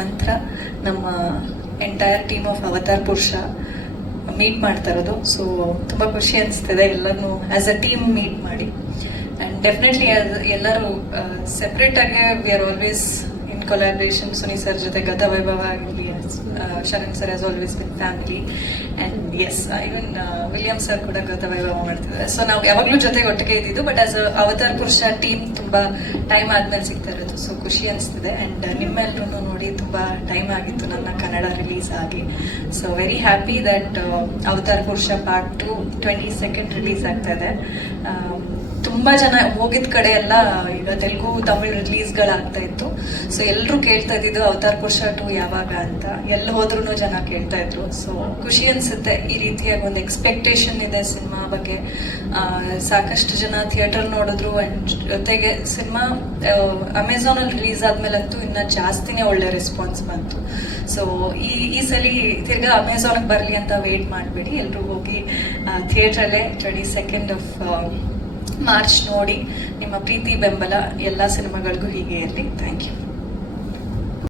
ನಂತರ ನಮ್ಮ entire team of Avatar Purusha meet ಮಾಡ್ತಾ ಇರೋದು. ಸೊ ತುಂಬ ಖುಷಿ ಅನಿಸ್ತಿದೆ ಎಲ್ಲರನ್ನೂ ಆ್ಯಸ್ ಅ ಟೀಮ್ ಮೀಟ್ ಮಾಡಿ. ಆ್ಯಂಡ್ ಡೆಫಿನೆಟ್ಲಿ ಎಲ್ಲರೂ ಸೆಪ್ರೇಟಾಗಿ we are always collaboration Suni sir ಜೊತೆ ಗತ ವೈಭವ ಆಗಲಿ Sharan sir as always been family and S Evan William sir ಕೂಡ ಗತ ವೈಭವ ಮಾಡ್ತಿದ್ದಾರೆ. ಸೊ ನಾವು ಯಾವಾಗಲೂ ಜೊತೆಗೆ ಒಟ್ಟಿಗೆ ಇದ್ದಿದ್ದು but as Avatar Purusha team ತುಂಬ ಟೈಮ್ ಆದ್ಮೇಲೆ ಸಿಗ್ತಾ ಇರೋದು. ಸೊ ಖುಷಿ ಅನಿಸ್ತಿದೆ. ಆ್ಯಂಡ್ ನಿಮ್ಮೆಲ್ಲರೂ ನೋಡಿ ತುಂಬ ಟೈಮ್ ಆಗಿತ್ತು ನನ್ನ ಕನ್ನಡ ರಿಲೀಸ್ ಆಗಿ. So very happy that Avatar Purusha part two twenty second release ಆಗ್ತಾ ಇದೆ. ತುಂಬ ತುಂಬಾ ಜನ ಹೋಗಿದ ಕಡೆ ಎಲ್ಲ, ಈಗ ತೆಲುಗು, ತಮಿಳ್ ರಿಲೀಸ್ಗಳಾಗ್ತಾ ಇತ್ತು. ಸೊ ಎಲ್ಲರೂ ಕೇಳ್ತಾ ಇದ್ದಿದ್ದು ಅವತಾರ್ ಪುರುಷ ಟು ಯಾವಾಗ ಅಂತ. ಎಲ್ಲಿ ಹೋದ್ರೂ ಜನ ಕೇಳ್ತಾ ಇದ್ರು. ಸೊ ಖುಷಿ ಅನ್ಸುತ್ತೆ ಈ ರೀತಿಯಾಗಿ ಒಂದು ಎಕ್ಸ್ಪೆಕ್ಟೇಷನ್ ಇದೆ ಸಿನಿಮಾ ಬಗ್ಗೆ. ಸಾಕಷ್ಟು ಜನ ಥಿಯೇಟರ್ ನೋಡಿದ್ರು ಅಂಡ್ ಜೊತೆಗೆ ಸಿನಿಮಾ ಅಮೆಝಾನ್ ಅಲ್ಲಿ ರಿಲೀಸ್ ಆದ್ಮೇಲಂತೂ ಇನ್ನ ಜಾಸ್ತಿನೇ ಒಳ್ಳೆ ರೆಸ್ಪಾನ್ಸ್ ಬಂತು. ಸೊ ಈ ಈ ಸಲ ತಿರ್ಗಾ ಅಮೆಝಾನಿಗೆ ಬರಲಿ ಅಂತ ವೇಟ್ ಮಾಡಬೇಡಿ. ಎಲ್ಲರೂ ಹೋಗಿ ಥಿಯೇಟ್ರಲ್ಲೇ ಟ್ವೆಂಟಿ ಸೆಕೆಂಡ್ ಆಫ್ ಮಾರ್ಚ್ ನೋಡಿ ನಿಮ್ಮ ಪ್ರೀತಿ ಬೆಂಬಲ ಎಲ್ಲ ಸಿನಿಮಾಗಳಿಗೂ ಹೀಗೆ ಇರಲಿ. Thank you